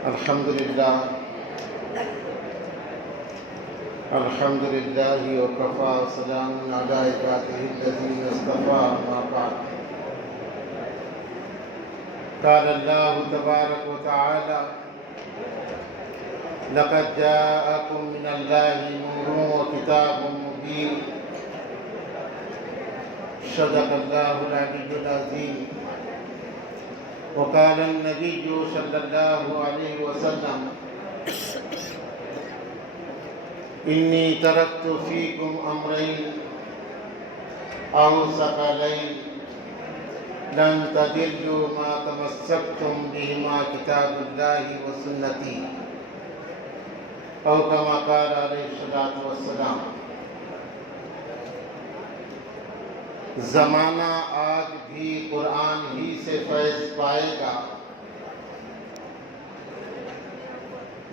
الحمد لله وكفى وسلام على عباده الذين اصطفى أما بعد. قال الله تبارك وتعالى: لقد جاءكم من الله نور وكتاب مبين. صدق الله العلي العظيم. وقال النبي صلى الله عليه وسلم: إني تركت فيكم أمرين أو ثقلين لن تضلوا ما تمسكتم بهما كتاب الله وسنتي، أو كما قال عليه الصلاة والسلام. زمانہ آج بھی قرآن ہی سے فیض پائے گا.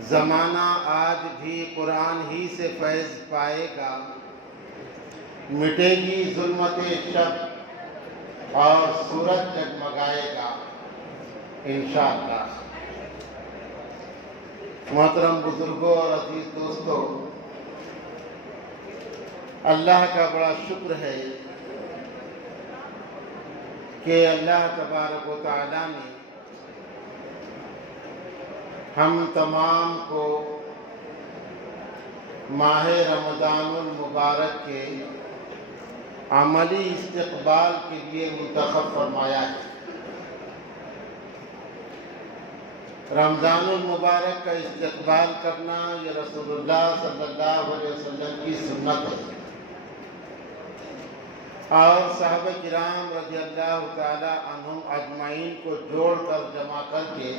زمانہ آج بھی قرآن ہی سے فیض پائے گا. مٹے گی ظلمت شب اور سورج جگمگائے گا انشاءاللہ. محترم بزرگوں اور عزیز دوستوں، اللہ کا بڑا شکر ہے کہ اللہ تبارک و تعالی نے ہم تمام کو ماہ رمضان المبارک کے عملی استقبال کے لیے منتخب فرمایا ہے. رمضان المبارک کا استقبال کرنا یہ رسول اللہ صلی اللہ علیہ وسلم کی سنت ہے، اور صحابہ کرام رضی اللہ تعالی عنہم اجمعین کو جوڑ کر جمع کر کے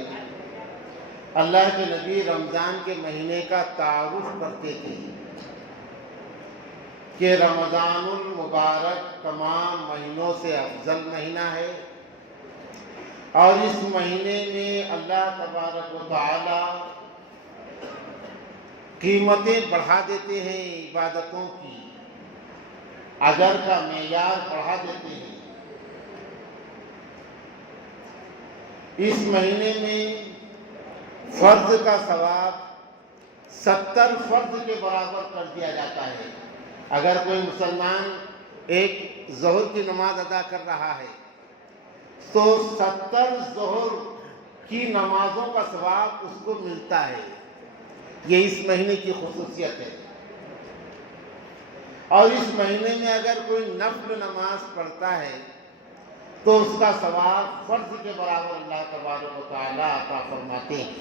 اللہ کے نبی رمضان کے مہینے کا تعارف کرتے تھے کہ رمضان المبارک تمام مہینوں سے افضل مہینہ ہے، اور اس مہینے میں اللہ تبارک و تعالی قیمتیں بڑھا دیتے ہیں، عبادتوں کی اجر کا معیار بڑھا دیتے ہیں. اس مہینے میں فرض کا ثواب 70 فرض کے برابر کر دیا جاتا ہے. اگر کوئی مسلمان ایک ظہر کی نماز ادا کر رہا ہے تو 70 ظہر کی نمازوں کا ثواب اس کو ملتا ہے. یہ اس مہینے کی خصوصیت ہے. اور اس مہینے میں اگر کوئی نفل نماز پڑھتا ہے تو اس کا ثواب فرض کے برابر اللہ تبارک و تعالی عطا فرماتے ہیں.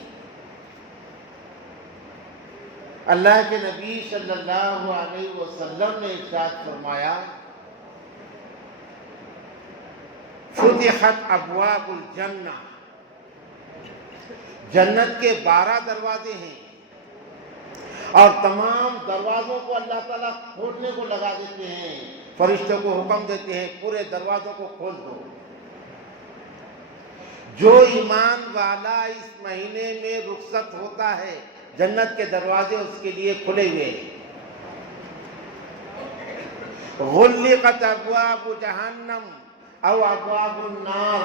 اللہ کے نبی صلی اللہ علیہ وسلم نے ارشاد فرمایا: فتحت ابواب الجنہ، جنت کے 12 دروازے ہیں، اور تمام دروازوں کو اللہ تعالیٰ کھولنے کو لگا دیتے ہیں. فرشتوں کو حکم دیتے ہیں پورے دروازوں کو کھول دو. جو ایمان والا اس مہینے میں رخصت ہوتا ہے جنت کے دروازے اس کے لیے کھلے ہوئے ہیں. غلقت ابواب جہنم او ابواب النار،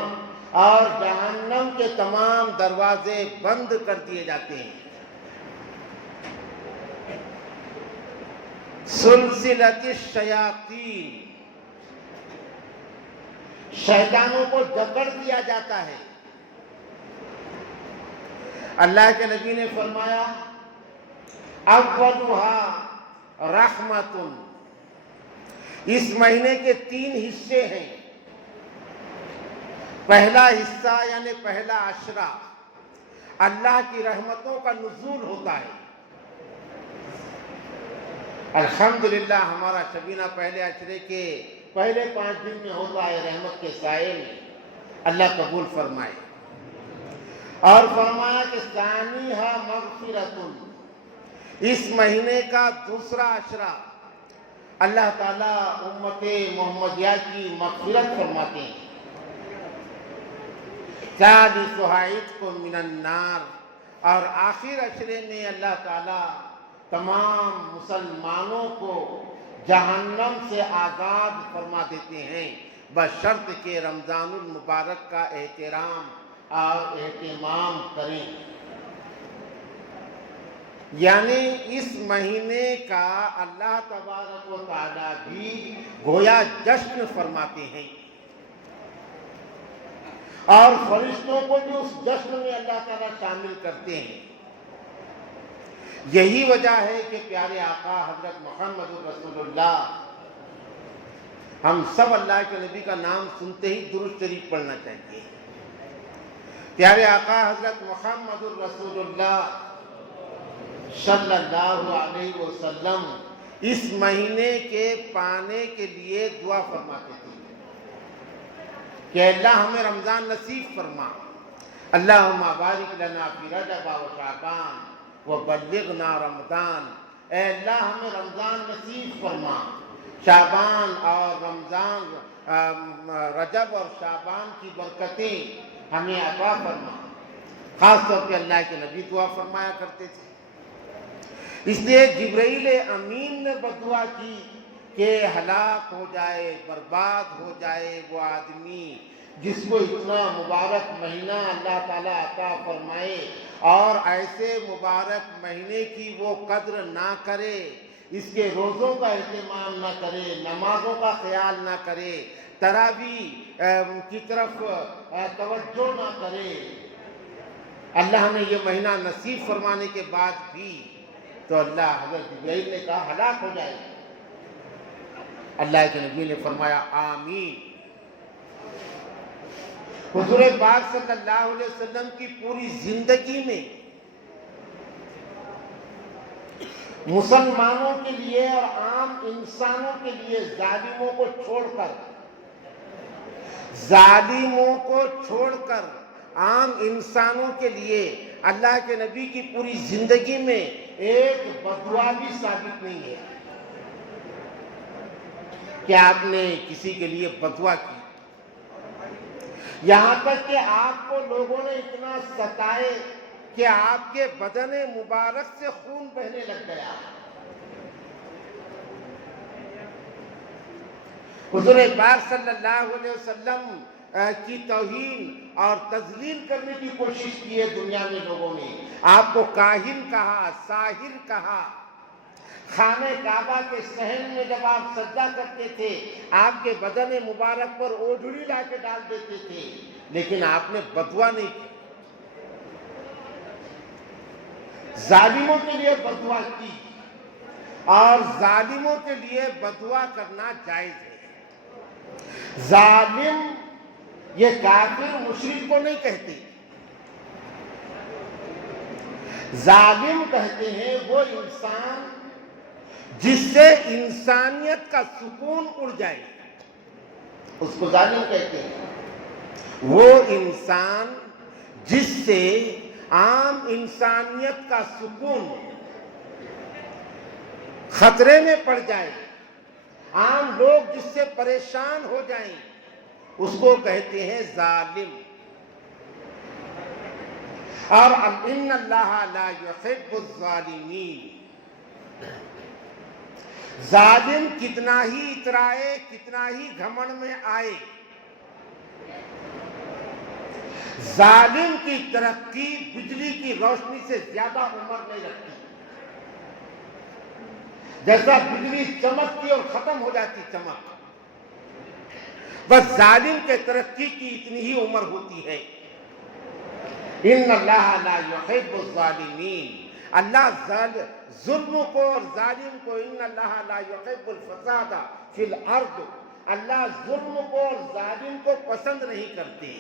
اور جہنم کے تمام دروازے بند کر دیے جاتے ہیں. سلسلۃ الشیاطین، شیطانوں کو جکڑ دیا جاتا ہے. اللہ کے نبی نے فرمایا: اولھا رحمت. اس مہینے کے 3 حصے ہیں. پہلا حصہ یعنی پہلا عشرہ اللہ کی رحمتوں کا نزول ہوتا ہے. الحمدللہ ہمارا شبینہ پہلے عشرے کے پہلے 5 دن میں ہوتا ہے رحمت کے سائے میں. اللہ قبول فرمائے. اور فرمایا کہ ثانیھا مغفرۃ، اس مہینے کا دوسرا عشرہ اللہ تعالیٰ امت محمدیہ کی مغفرت فرماتے ہیں. ثالثھا عتق من النار، اور آخر عشرے میں اللہ تعالیٰ تمام مسلمانوں کو جہنم سے آزاد فرما دیتے ہیں، بشرط کہ رمضان المبارک کا احترام اور اہتمام کریں. یعنی اس مہینے کا اللہ تبارک و تعالیٰ بھی گویا جشن فرماتے ہیں، اور فرشتوں کو بھی اس جشن میں اللہ تعالیٰ شامل کرتے ہیں۔ یہی وجہ ہے کہ پیارے آقا حضرت محمد رسول اللہ، ہم سب اللہ کے نبی کا نام سنتے ہی درود شریف پڑھنا چاہیے۔ پیارے آقا حضرت محمد رسول اللہ صلی اللہ علیہ وسلم اس مہینے کے پانے کے لیے دعا فرماتے تھے کہ اللہ ہمیں رمضان نصیب فرما، اللہم بارک لنا فی رجب و شعبان وبلغنا رمضان، اے اللہ ہمیں رمضان نصیب فرما، شعبان اور رمضان، رجب اور شعبان کی برکتیں ہمیں عطا فرما۔ خاص طور پہ اللہ کے نبی دعا فرمایا کرتے تھے۔ اس لیے جبرائیل امین نے بدعا کی کہ ہلاک ہو جائے، برباد ہو جائے وہ آدمی جس کو اتنا مبارک مہینہ اللہ تعالیٰ عطا فرمائے اور ایسے مبارک مہینے کی وہ قدر نہ کرے، اس کے روزوں کا اہتمام نہ کرے، نمازوں کا خیال نہ کرے، تراویح کی طرف توجہ نہ کرے۔ اللہ نے یہ مہینہ نصیب فرمانے کے بعد بھی تو اللہ حضرت جبرائیل نے کہا ہلاک ہو جائے، اللہ کے نبی نے فرمایا آمین۔ حضور پاک صلی اللہ علیہ وسلم کی پوری زندگی میں مسلمانوں کے لیے اور عام انسانوں کے لیے ظالموں کو چھوڑ کر عام انسانوں کے لیے اللہ کے نبی کی پوری زندگی میں ایک بدعا بھی ثابت نہیں ہے کہ آپ نے کسی کے لیے بدعا کی۔ یہاں تک کہ آپ کو لوگوں نے اتنا ستائے کہ آپ کے بدن مبارک سے خون بہنے لگ گیا۔ حضور پاک صلی اللہ علیہ وسلم کی توہین اور تذلیل کرنے کی کوشش کی ہے دنیا میں لوگوں نے۔ آپ کو کاہن کہا، ساحر کہا۔ خانہ کعبہ کے صحن میں جب آپ سجدہ کرتے تھے آپ کے بدن مبارک پر اوڑھنی لا کے ڈال دیتے تھے، لیکن آپ نے بدعا نہیں کی، ظالموں کے لیے بدعا کی، اور ظالموں کے لیے بدعا کرنا جائز ہے۔ ظالم یہ کافر مشرک کو نہیں کہتے، ظالم کہتے ہیں وہ انسان جس سے انسانیت کا سکون اڑ جائے، اس کو ظالم کہتے ہیں۔ وہ انسان جس سے عام انسانیت کا سکون خطرے میں پڑ جائے، عام لوگ جس سے پریشان ہو جائیں، اس کو کہتے ہیں ظالم۔ اور ان اللہ لا یحب الظالمین، ظالم کتنا ہی اترائے، کتنا ہی گھمنڈ میں آئے، ظالم کی ترقی بجلی کی روشنی سے زیادہ عمر نہیں رکھتی۔ جیسا بجلی چمکتی اور ختم ہو جاتی چمک، بس ظالم کے ترقی کی اتنی ہی عمر ہوتی ہے۔ ان اللہ لا یحب الظالمین، اللہ ظلم کو اور ظالم کو، ان اللہ لا یحب الفساد فی الارض، اللہ ظلم کو اور ظالم کو پسند نہیں کرتے۔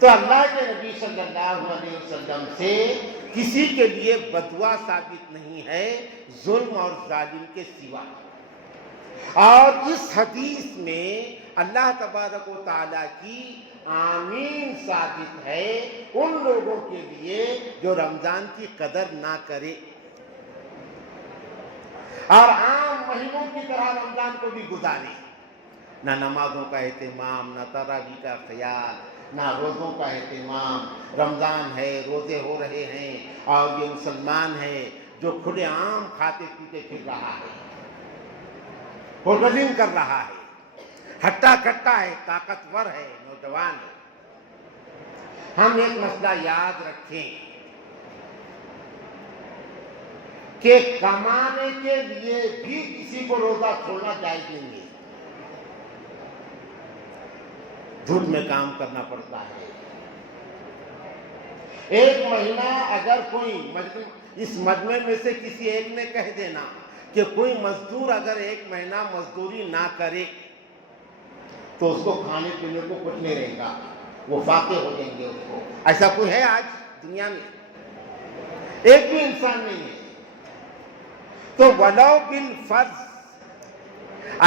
تو اللہ کے نبی صلی اللہ علیہ وسلم سے کسی کے لیے بدعا ثابت نہیں ہے ظلم اور ظالم کے سوا۔ اور اس حدیث میں اللہ تبارک و تعالیٰ کی آمین ثابت ہے ان لوگوں کے لیے جو رمضان کی قدر نہ کرے اور عام مہینوں کی طرح رمضان کو بھی گزارے، نہ نمازوں کا اہتمام، نہ تراویح کا خیال، نہ روزوں کا اہتمام۔ رمضان ہے، روزے ہو رہے ہیں، اور یہ مسلمان ہے جو کھلے عام کھاتے پیتے پھر رہا ہے، ہوٹلنگ کر رہا ہے، ہٹا کٹا ہے، طاقتور ہے، نوجوان ہے۔ ہم ایک مسئلہ یاد رکھیں، کہ کمانے کے لیے بھی کسی کو روزہ چھوڑنا جائز نہیں ہے. دھوپ میں کام کرنا پڑتا ہے. ایک مہینہ اگر کوئی اس مجمع میں سے کسی ایک نے کہہ دینا کہ کوئی مزدور اگر ایک مہینہ مزدوری نہ کرے تو اس کو کھانے پینے کو کچھ نہیں رہے گا, وہ فاقے ہو جائیں گے اس کو. ایسا کوئی ہے آج دنیا میں؟ ایک بھی انسان نہیں ہے. تو ولو بالفرض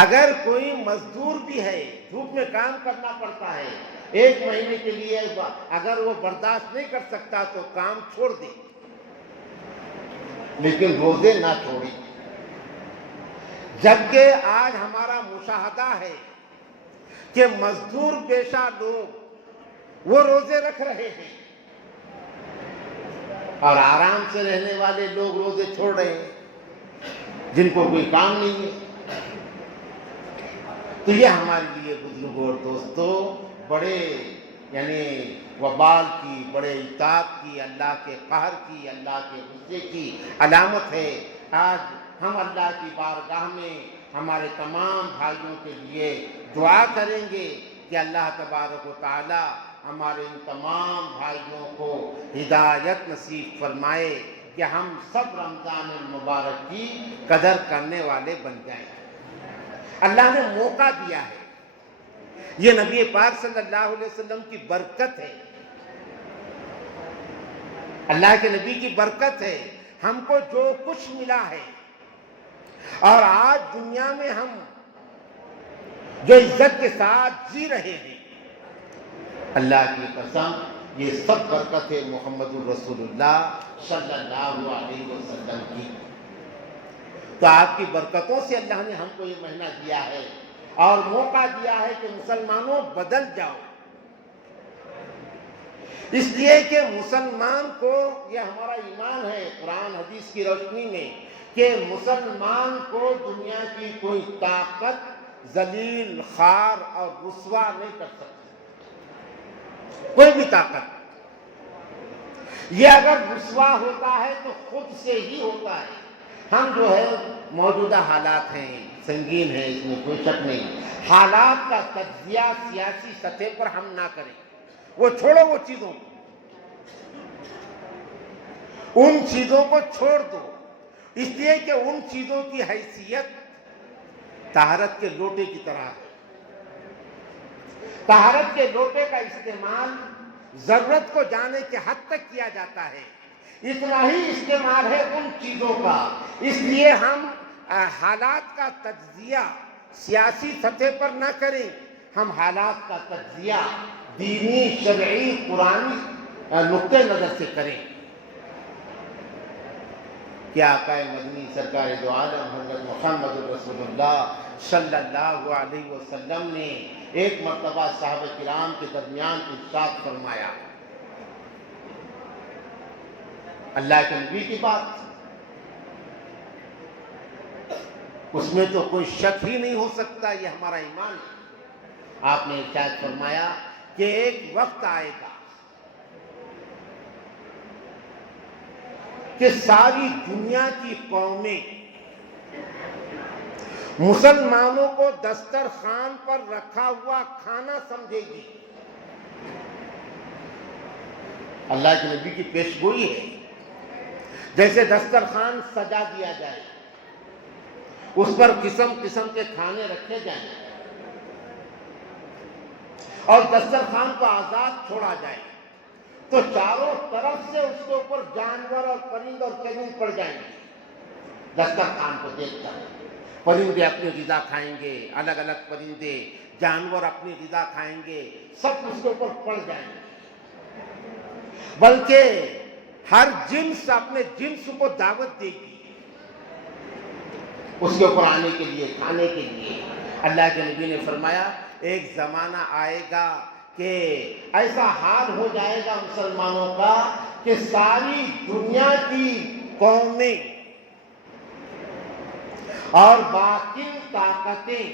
اگر کوئی مزدور بھی ہے, دھوپ میں کام کرنا پڑتا ہے, ایک مہینے کے لیے اگر وہ برداشت نہیں کر سکتا تو کام چھوڑ دے, لیکن روزے نہ چھوڑے. جبکہ آج ہمارا مشاہدہ ہے کہ مزدور پیشہ لوگ وہ روزے رکھ رہے ہیں اور آرام سے رہنے والے لوگ روزے چھوڑ رہے ہیں جن کو کوئی کام نہیں ہے. تو یہ ہمارے لیے بزرگوں اور دوستوں بڑے یعنی وبال کی, بڑے اطاعت کی, اللہ کے قہر کی, اللہ کے غصے کی علامت ہے. آج ہم اللہ کی بارگاہ میں ہمارے تمام بھائیوں کے لیے دعا کریں گے کہ اللہ تبارک و تعالی ہمارے ان تمام بھائیوں کو ہدایت نصیب فرمائے کہ ہم سب رمضان المبارک کی قدر کرنے والے بن جائیں. اللہ نے موقع دیا ہے, یہ نبی پاک صلی اللہ علیہ وسلم کی برکت ہے, اللہ کے نبی کی برکت ہے. ہم کو جو کچھ ملا ہے اور آج دنیا میں ہم جو عزت کے ساتھ جی رہے ہیں, اللہ کی قسم یہ سب برکت ہے محمد الرسول اللہ صلی اللہ علیہ وسلم کی. تو آپ کی برکتوں سے اللہ نے ہم کو یہ مہینہ دیا ہے اور موقع دیا ہے کہ مسلمانوں بدل جاؤ. اس لیے کہ مسلمان کو, یہ ہمارا ایمان ہے قرآن حدیث کی روشنی میں, کہ مسلمان کو دنیا کی کوئی طاقت ذلیل, خوار اور رسوا نہیں کر سکتی, کوئی بھی طاقت. یہ اگر رسوا ہوتا ہے تو خود سے ہی ہوتا ہے. ہم جو ہے موجودہ حالات ہیں سنگین ہیں, اس میں کوئی شک نہیں. حالات کا تجزیہ سیاسی سطح پر ہم نہ کریں, وہ چھوڑو, وہ چیزوں کو, ان چیزوں کو چھوڑ دو. اس لیے کہ ان چیزوں کی حیثیت طہارت کے لوٹے کی طرح ہے. طہارت کے لوٹے کا استعمال ضرورت کو جانے کے حد تک کیا جاتا ہے, اتنا ہی استعمال ہے ان چیزوں کا. اس لیے ہم حالات کا تجزیہ سیاسی سطح پر نہ کریں, ہم حالات کا تجزیہ دینی, شرعی, قرآنی نقطہ نظر سے کریں. کہ آقا مدنی سرکار دو عالم حضرت محمد رسول اللہ صلی اللہ علیہ وسلم نے ایک مرتبہ صحابہ کرام کے درمیان ارشاد فرمایا, اللہ کے نبی کی بات, اس میں تو کوئی شک ہی نہیں ہو سکتا, یہ ہمارا ایمان ہے. آپ نے ارشاد فرمایا کہ ایک وقت آئے گا کہ ساری دنیا کی قومیں مسلمانوں کو دسترخوان پر رکھا ہوا کھانا سمجھے گی. اللہ کے نبی کی پیشگوئی ہے, جیسے دسترخوان سجا دیا جائے, اس پر قسم قسم کے کھانے رکھے جائیں اور دسترخوان کو آزاد چھوڑا جائے, تو چاروں طرف سے اس کے اوپر جانور اور پرند اور چرند پڑ جائیں گے. دسترخوان کو دیکھ کر پرندے اپنی غذا کھائیں گے, الگ الگ پرندے, جانور اپنی غذا کھائیں گے, سب اس کے اوپر پڑ جائیں گے. بلکہ ہر جنس اپنے جنس کو دعوت دے گی اس کے اوپر آنے کے لیے, کھانے کے لیے. اللہ کے نبی نے فرمایا ایک زمانہ آئے گا کہ ایسا حال ہو جائے گا مسلمانوں کا کہ ساری دنیا کی قومیں اور باقی طاقتیں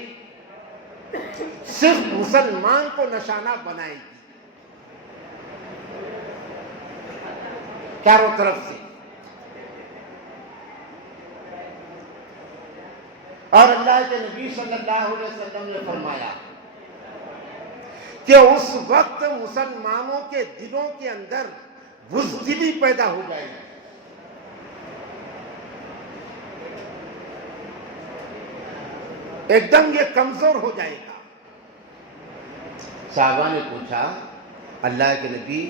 صرف مسلمان کو نشانہ بنائے گی چاروں طرف سے. اور اللہ کے نبی صلی اللہ علیہ وسلم نے فرمایا کہ اس وقت مسلمانوں کے دلوں کے اندر بزدلی پیدا ہو جائے گی، ایک دم یہ کمزور ہو جائے گا۔ صحابہ نے پوچھا اللہ کے نبی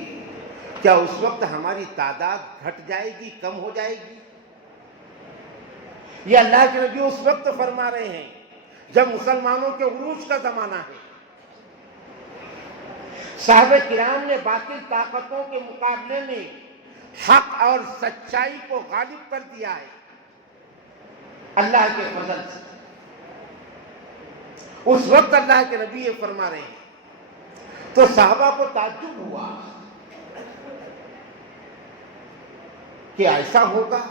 کیا اس وقت ہماری تعداد گھٹ جائے گی، کم ہو جائے گی؟ یہ اللہ کے نبی اس وقت فرما رہے ہیں جب مسلمانوں کے عروج کا زمانہ ہے۔ صحابہ کرام نے باطل طاقتوں کے مقابلے میں حق اور سچائی کو غالب کر دیا ہے اللہ کے فضل سے۔ اس وقت اللہ کے نبی یہ فرما رہے ہیں تو صحابہ کو تعجب ہوا کہ ایسا ہوگا؟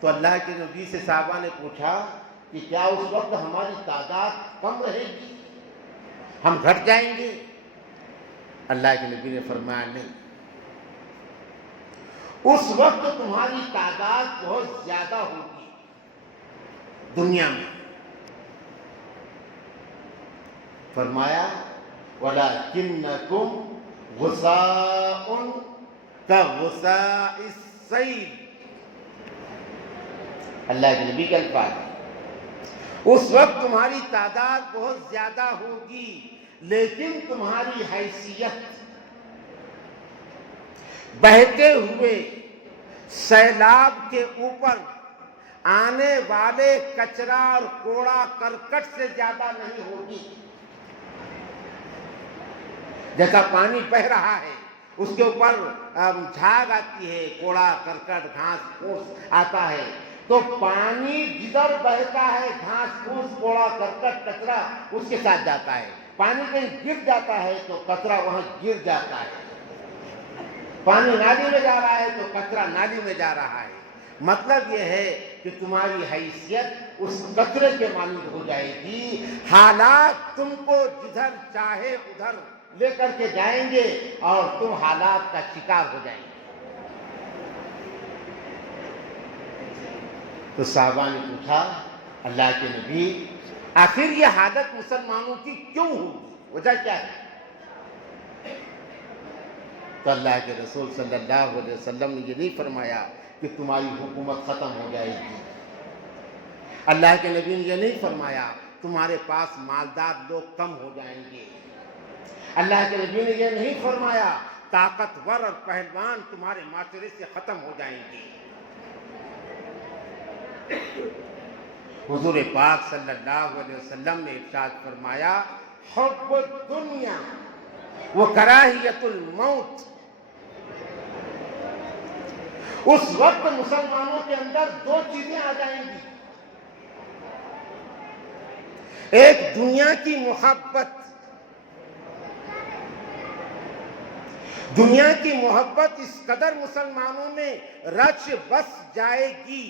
تو اللہ کے نبی سے صحابہ نے پوچھا کہ کیا اس وقت ہماری تعداد کم رہے گی، ہم گھٹ جائیں گے؟ اللہ کے نبی نے فرمایا نہیں، اس وقت تمہاری تعداد بہت زیادہ ہوگی دنیا میں۔ فرمایا وَلَكِنَّكُمْ غُثَاءٌ كَغُثَاءِ السَّيْلِ، اللہ کے نبی کے الفاظ، اس وقت تمہاری تعداد بہت زیادہ ہوگی لیکن تمہاری حیثیت بہتے ہوئے سیلاب کے اوپر آنے والے کچرا اور کوڑا کرکٹ سے زیادہ نہیں ہوگی۔ جیسا پانی بہ رہا ہے اس کے اوپر جھاگ آتی ہے، کوڑا کرکٹ گھاس پھوس آتا ہے، تو پانی جدھر بہتا ہے گھاس پھوس کوڑا کرکٹ کچرا اس کے ساتھ جاتا ہے، پانی کہیں گر جاتا ہے تو کچرا وہاں گر جاتا ہے، پانی نالی میں جا رہا ہے تو کچرا نالی میں جا رہا ہے۔ مطلب یہ ہے کہ تمہاری حیثیت اس کچرے کے مانند ہو جائے گی، حالات تم کو جدھر چاہے ادھر لے کر کے جائیں گے اور تم حالات کا شکار ہو جائیں گے۔ تو صحابہ نے پوچھا اللہ کے نبی آخر یہ حالت مسلمانوں کی کیوں ہوگی، وجہ کیا ہے؟ تو اللہ کے رسول صلی اللہ علیہ وسلم نے یہ نہیں فرمایا کہ تمہاری حکومت ختم ہو جائے گی، اللہ کے نبی نے یہ نہیں فرمایا تمہارے پاس مالدار لوگ کم ہو جائیں گے، اللہ کے نبی نے یہ نہیں فرمایا طاقتور اور پہلوان تمہارے معاشرے سے ختم ہو جائیں گے۔ حضور پاک صلی اللہ علیہ وسلم نے ارشاد فرمایا حب الدنیا و کراہیت الموت، اس وقت مسلمانوں کے اندر دو چیزیں آ جائیں گی، ایک دنیا کی محبت، دنیا کی محبت اس قدر مسلمانوں میں رچ بس جائے گی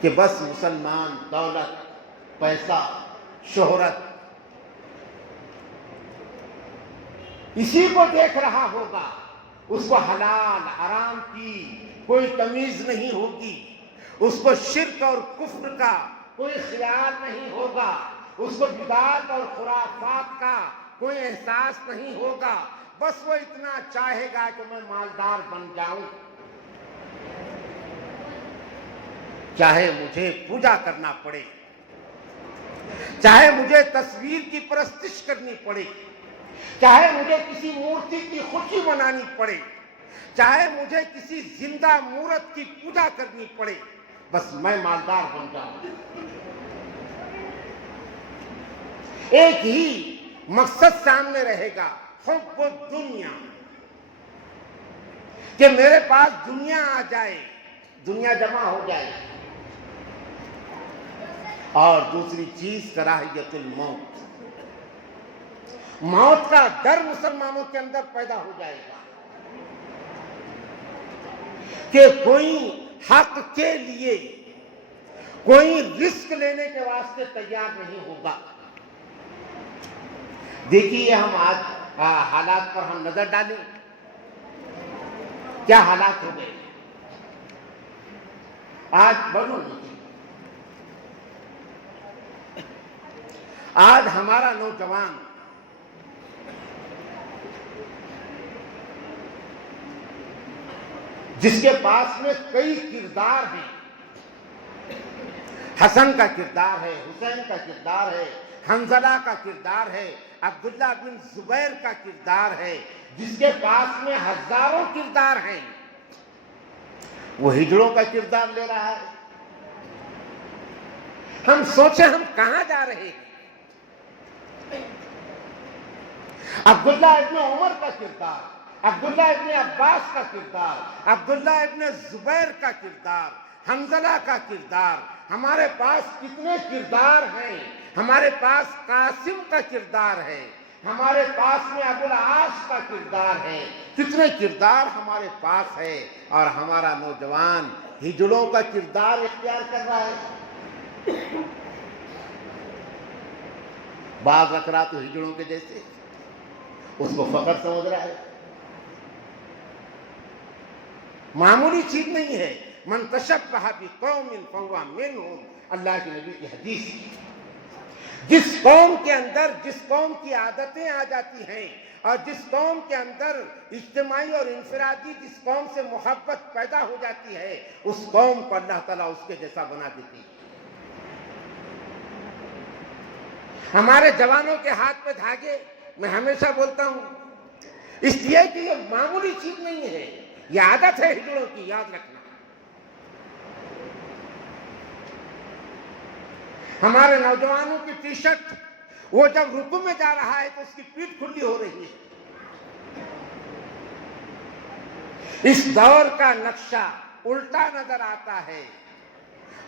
کہ بس مسلمان دولت، پیسہ، شہرت اسی کو دیکھ رہا ہوگا، اس کو حلال حرام کی کوئی تمیز نہیں ہوگی، اس کو شرک اور کفر کا کوئی خیال نہیں ہوگا، اس کو بدعت اور خرافات کا کوئی احساس نہیں ہوگا، بس وہ اتنا چاہے گا کہ میں مالدار بن جاؤں، چاہے مجھے پوجا کرنا پڑے، چاہے مجھے تصویر کی پرستش کرنی پڑے، چاہے مجھے کسی مورتی کی خوشی منانی پڑے، چاہے مجھے کسی زندہ مورت کی پوجا کرنی پڑے، بس میں مالدار بن جاؤں۔ ایک ہی مقصد سامنے رہے گا، حب الدنیا، کہ میرے پاس دنیا آ جائے، دنیا جمع ہو جائے، اور دوسری چیز کراہیت الموت، موت کا ڈر مسلمانوں کے اندر پیدا ہو جائے گا کہ کوئی حق کے لیے کوئی رسک لینے کے واسطے تیار نہیں ہوگا۔ دیکھیے ہم آج حالات پر ہم نظر ڈالیں، کیا حالات ہو گئے آج؟ بولو نہیں، آج ہمارا نوجوان جس کے پاس میں کئی کردار ہیں، حسن کا کردار ہے، حسین کا کردار ہے، حنظلہ کا کردار ہے، عبداللہ بن زبیر کا کردار ہے، جس کے پاس میں ہزاروں کردار ہیں، وہ ہجڑوں کا کردار لے رہا ہے۔ ہم سوچیں ہم کہاں جا رہے ہیں؟ عبداللہ ابن عمر کا کردار، عبداللہ ابن عباس کا کردار، عبداللہ ابن زبیر کا کردار، حنظلہ کا کردار، ہمارے پاس کتنے کردار ہیں۔ ہمارے پاس قاسم کا کردار ہے، ہمارے پاس میں ابو العاص کا کردار ہے، کتنے کردار ہمارے پاس ہے، اور ہمارا نوجوان ہجڑوں کا کردار اختیار کر رہا ہے۔ بعض رکھ رہا تو ہجڑوں کے جیسے اس کو فخر سمجھ رہا ہے۔ معمولی چیز نہیں ہے۔ من تشبہ بقوم فہو منہم، اللہ کے نبی کی حدیث۔ جس قوم کے اندر جس قوم کی عادتیں آ جاتی ہیں، اور جس قوم کے اندر اجتماعی اور انفرادی جس قوم سے محبت پیدا ہو جاتی ہے، اس قوم کو اللہ تعالیٰ اس کے جیسا بنا دیتی ہے۔ ہمارے جوانوں کے ہاتھ پہ دھاگے، میں ہمیشہ بولتا ہوں، اس لیے کہ یہ معمولی چیز نہیں ہے، یہ عادت ہے ہجڑوں کی، یاد رکھنا۔ ہمارے نوجوانوں کی ٹی شرٹ، وہ جب رکوع میں جا رہا ہے تو اس کی پیٹھ کھلی ہو رہی ہے۔ اس دور کا نقشہ الٹا نظر آتا ہے،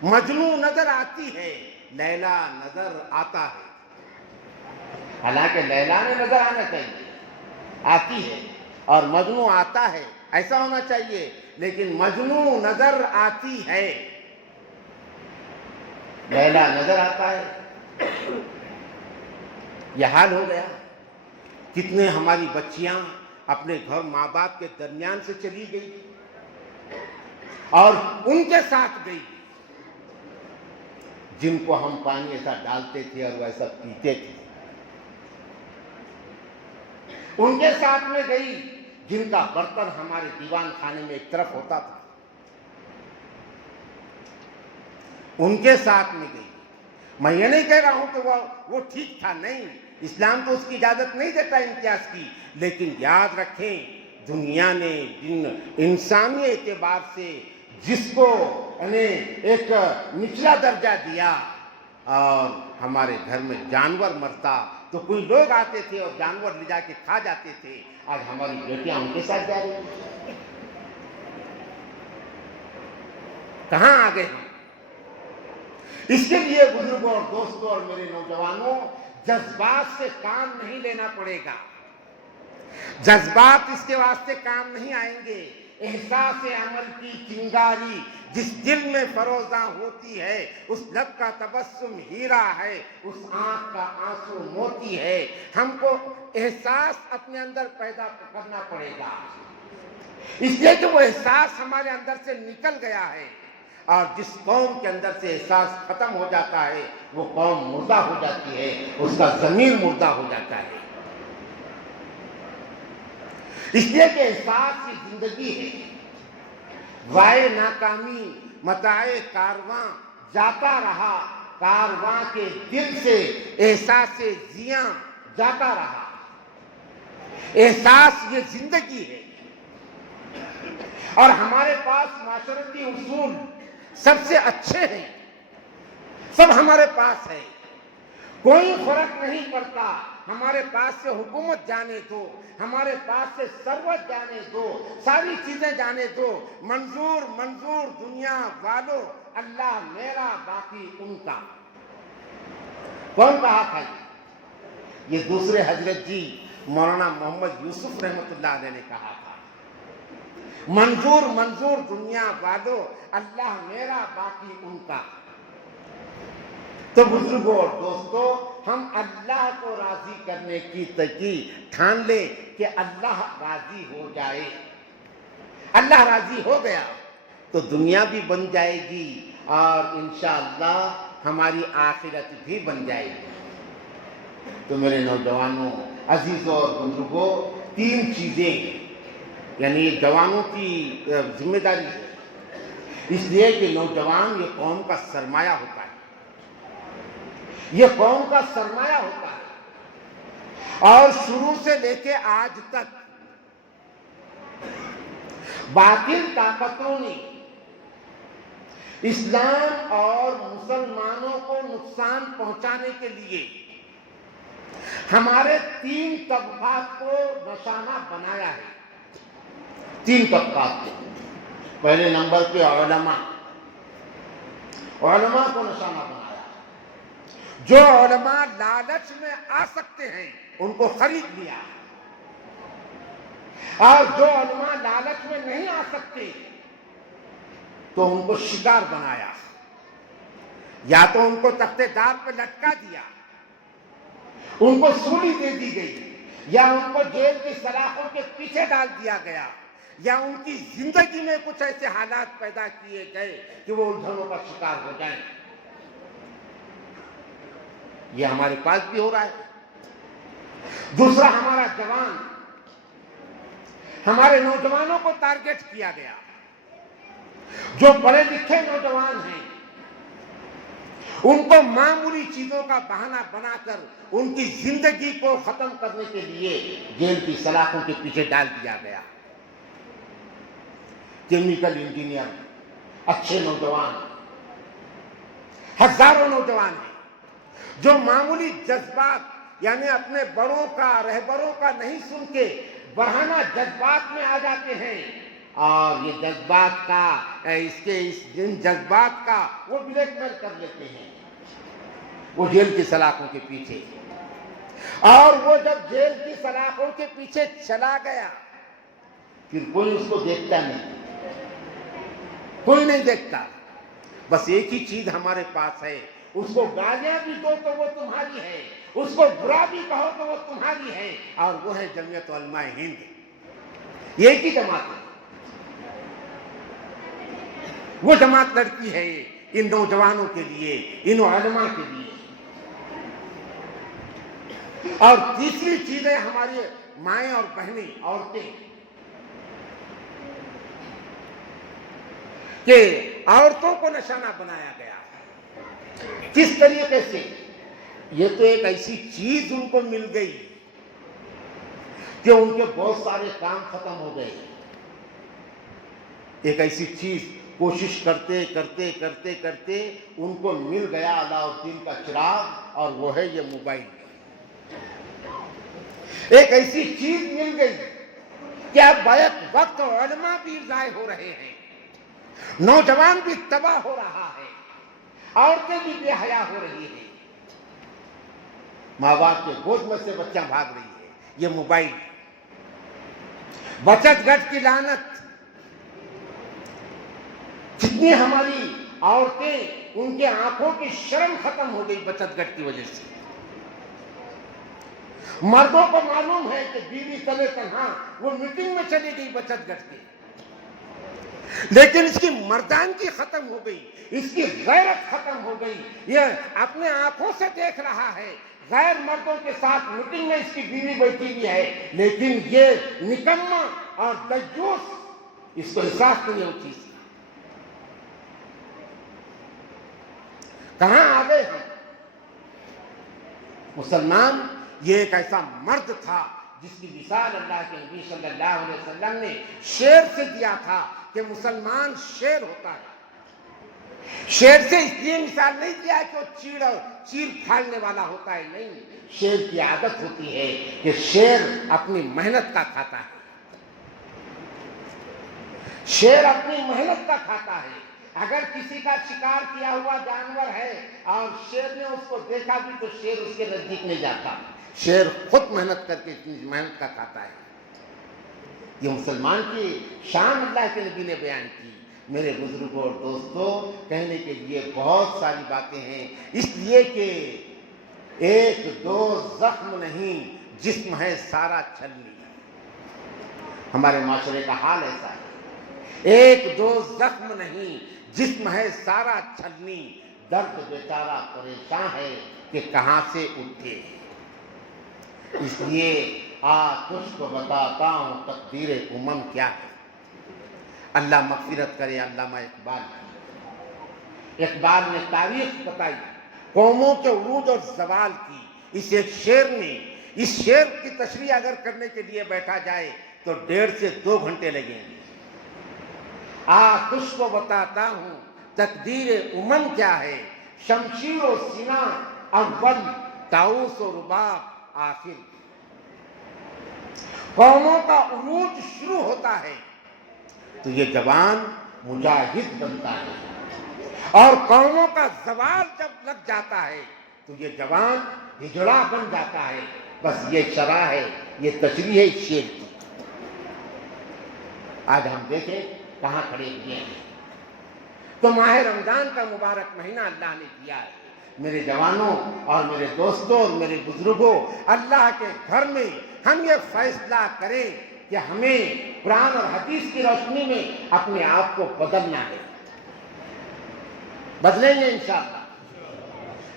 مجنوں نظر آتی ہے، لیلا نظر آتا ہے۔ حالانکہ لیلا نے نظر آنا چاہیے، آتی ہے، اور مجنوں آتا ہے، ایسا ہونا چاہیے، لیکن مجنوں نظر آتی ہے، لیلا نظر آتا ہے۔ یہ حال ہو گیا۔ کتنے ہماری بچیاں اپنے گھر ماں باپ کے درمیان سے چلی گئی اور ان کے ساتھ گئی جن کو ہم پانی ایسا ڈالتے تھے اور وہ ایسا پیتے تھے، ان کے ساتھ میں گئی جن کا برتن ہمارے دیوان خانے میں ایک طرف ہوتا تھا، ان کے ساتھ میں گئی۔ میں یہ نہیں کہہ رہا ہوں کہ وہ ٹھیک تھا، نہیں، اسلام تو اس کی اجازت نہیں دیتا امتیاز کی، لیکن یاد رکھیں دنیا نے جن انسانی اعتبار سے جس کو ایک نچلا درجہ دیا، اور ہمارے گھر میں جانور مرتا تو کوئی لوگ آتے تھے اور جانور لے جا کے کھا جاتے تھے، آج ہماری بیٹیاں ان کے ساتھ جا رہی ہیں۔ کہاں آ گئے ہم؟ اس کے لیے بزرگوں اور دوستوں اور میرے نوجوانوں، جذبات سے کام نہیں لینا پڑے گا، جذبات اس کے واسطے کام نہیں آئیں گے۔ احساس عمل کی چنگاری جس دل میں فروزاں ہوتی ہے، اس لب کا تبسم ہیرا ہے، اس آنکھ کا آنسو موتی ہے۔ ہم کو احساس اپنے اندر پیدا کرنا پڑے گا، اس لیے کہ وہ احساس ہمارے اندر سے نکل گیا ہے، اور جس قوم کے اندر سے احساس ختم ہو جاتا ہے وہ قوم مردہ ہو جاتی ہے، اس کا ضمیر مردہ ہو جاتا ہے۔ اس لیے کہ احساس کی زندگی ہے۔ وائے ناکامی متاع کارواں جاتا رہا، کارواں کے دل سے احساس زیاں جاتا رہا۔ احساس یہ زندگی ہے، اور ہمارے پاس معاشرتی اصول سب سے اچھے ہیں، سب ہمارے پاس ہے، کوئی فرق نہیں پڑتا۔ ہمارے پاس سے حکومت جانے دو، ہمارے پاس سے ثروت جانے دو، ساری چیزیں جانے دو، منظور دنیا والو، اللہ میرا باقی ان کا۔ کون کہا تھا یہ دوسرے حضرت جی مولانا محمد یوسف رحمۃ اللہ علیہ نے کہا تھا، منظور دنیا والو، اللہ میرا باقی ان کا۔ تو بزرگوں اور دوستوں، ہم اللہ کو راضی کرنے کی ٹھان لیں کہ اللہ راضی ہو جائے۔ اللہ راضی ہو گیا تو دنیا بھی بن جائے گی، اور انشاءاللہ ہماری آخرت بھی بن جائے گی۔ تو میرے نوجوانوں، عزیزوں اور بزرگوں، 3 چیزیں یعنی جوانوں کی ذمہ داری ہے، اس لیے کہ نوجوان یہ قوم کا سرمایہ ہوتا ہے، یہ قوم کا سرمایہ ہوتا ہے، اور شروع سے لے کے آج تک باطل طاقتوں نے اسلام اور مسلمانوں کو نقصان پہنچانے کے لیے ہمارے 3 طبقات کو نشانہ بنایا ہے۔ 3 طبقات کو، پہلے نمبر پہ علماء کو نشانہ بنایا۔ جو علماء لالچ میں آ سکتے ہیں ان کو خرید لیا، اور جو علماء لالچ میں نہیں آ سکتے تو ان کو شکار بنایا، یا تو ان کو تختے دار پہ لٹکا دیا، ان کو سولی دے دی گئی، یا ان کو جیل کی سلاخوں کے پیچھے ڈال دیا گیا، یا ان کی زندگی میں کچھ ایسے حالات پیدا کیے گئے کہ وہ الجھنوں کا شکار ہو جائیں۔ یہ ہمارے پاس بھی ہو رہا ہے۔ دوسرا، ہمارا جوان، ہمارے نوجوانوں کو ٹارگٹ کیا گیا۔ جو پڑھے لکھے نوجوان ہیں ان کو معمولی چیزوں کا بہانہ بنا کر ان کی زندگی کو ختم کرنے کے لیے جیل کی سلاخوں کے پیچھے ڈال دیا گیا۔ کیمیکل انجینئر، اچھے نوجوان، ہزاروں نوجوان ہیں جو معمولی جذبات یعنی اپنے بڑوں کا، رہبروں کا نہیں سن کے بڑھانا جذبات میں آ جاتے ہیں، اور یہ جذبات کا ان جذبات کا وہ بلیک میل کر لیتے ہیں، وہ جیل کی سلاخوں کے پیچھے۔ اور وہ جب جیل کی سلاخوں کے پیچھے چلا گیا پھر کوئی اس کو دیکھتا نہیں، کوئی نہیں دیکھتا۔ بس ایک ہی چیز ہمارے پاس ہے، اس کو گالیاں بھی دو تو وہ تمہاری ہے، اس کو برا بھی کہو تو وہ تمہاری ہے، اور وہ ہے جمعیت علماء ہند۔ یہ ایک ہی جماعت ہے، وہ جماعت لڑکی ہے ان نوجوانوں کے لیے، ان علماء کے لیے۔ اور تیسری چیز ہے ہماری مائیں اور بہنیں، عورتیں، کہ عورتوں کو نشانہ بنایا گیا۔ کس طریقے سے؟ یہ تو ایک ایسی چیز ان کو مل گئی کہ ان کے بہت سارے کام ختم ہو گئے۔ ایک ایسی چیز کوشش کرتے کرتے کرتے کرتے ان کو مل گیا علاء الدین کا چراغ، اور وہ ہے یہ موبائل۔ ایک ایسی چیز مل گئی کہ اب بیک وقت علماء بھی ضائع ہو رہے ہیں، نوجوان بھی تباہ ہو رہا ہے، عورتیں بھی بے حیا ہو رہی ہیں، ماں باپ کے گود میں سے بچہ بھاگ رہی ہے۔ یہ موبائل، بچت گھر کی لعنت، جتنی ہماری عورتیں، ان کے آنکھوں کی شرم ختم ہو گئی بچت گھر کی وجہ سے۔ مردوں کو معلوم ہے کہ بیوی تلے تنہا وہ میٹنگ میں چلی گئی بچت گھر کی، لیکن اس کی مردانگی ختم ہو گئی، اس کی غیرت ختم ہو گئی۔ یہ اپنے آنکھوں سے دیکھ رہا ہے غیر مردوں کے ساتھ میٹنگ میں اس کی بیوی بیٹھی ہوئی ہے، لیکن یہ نکما اور دیوس اس کو احساس نہیں ہوتی۔ کہاں آ گئے ہیں مسلمان؟ یہ ایک ایسا مرد تھا جس کی مثال اللہ کے نبی صلی اللہ علیہ وسلم نے شیر سے دیا تھا کہ مسلمان شیر ہوتا ہے۔ شیر سے اس لیے مثال نہیں دیا کہ وہ چیر پھاڑنے والا ہوتا ہے، نہیں، شیر کی عادت ہوتی ہے کہ شیر اپنی محنت کا کھاتا ہے، شیر اپنی محنت کا کھاتا ہے۔ اگر کسی کا شکار کیا ہوا جانور ہے اور شیر نے اس کو دیکھا بھی تو شیر اس کے نزدیک نہیں جاتا، شیر خود محنت کر کے اتنی محنت کا کھاتا ہے۔ یہ مسلمان کی شان اللہ کے نبی نے بیان کی۔ میرے بزرگوں اور دوستوں، کہنے کے لیے بہت ساری باتیں ہیں، اس لیے کہ ایک دو زخم نہیں، جسم ہے سارا چھلنی۔ ہمارے معاشرے کا حال ایسا ہے، ایک دو زخم نہیں، جسم ہے سارا چھلنی، درد بیچارہ پریشان ہے کہ کہاں سے اٹھے۔ اس لیے تجھ کو بتاتا ہوں تقدیر امم کیا ہے۔ اللہ مغفرت کرے علامہ اقبال کی۔ اقبال نے تاریخ بتائی قوموں کے عروج اور زوال کی اس ایک شعر میں۔ اس شعر کی تشریح اگر کرنے کے لیے بیٹھا جائے تو 1.5 سے 2 گھنٹے لگیں گے۔ تجھ کو بتاتا ہوں تقدیر امم کیا ہے، شمشیر و سینہ اول، طاؤس و رباب آخر۔ قوموں کا عروج شروع ہوتا ہے تو یہ جوان مجاہد بنتا ہے، اور قوموں کا زوال جب لگ جاتا ہے تو یہ جوان ہجڑا بن جاتا ہے۔ بس یہ شرح ہے، یہ تشریح ہے اس شعر کی۔ آج ہم دیکھیں کہاں کھڑے ہوئے ہیں۔ تو ماہ رمضان کا مبارک مہینہ اللہ نے دیا ہے۔ میرے جوانوں اور میرے دوستوں اور میرے بزرگوں، اللہ کے گھر میں ہم یہ فیصلہ کریں کہ ہمیں قرآن اور حدیث کی روشنی میں اپنے آپ کو بدلنا ہے۔ بدلیں گے انشاءاللہ۔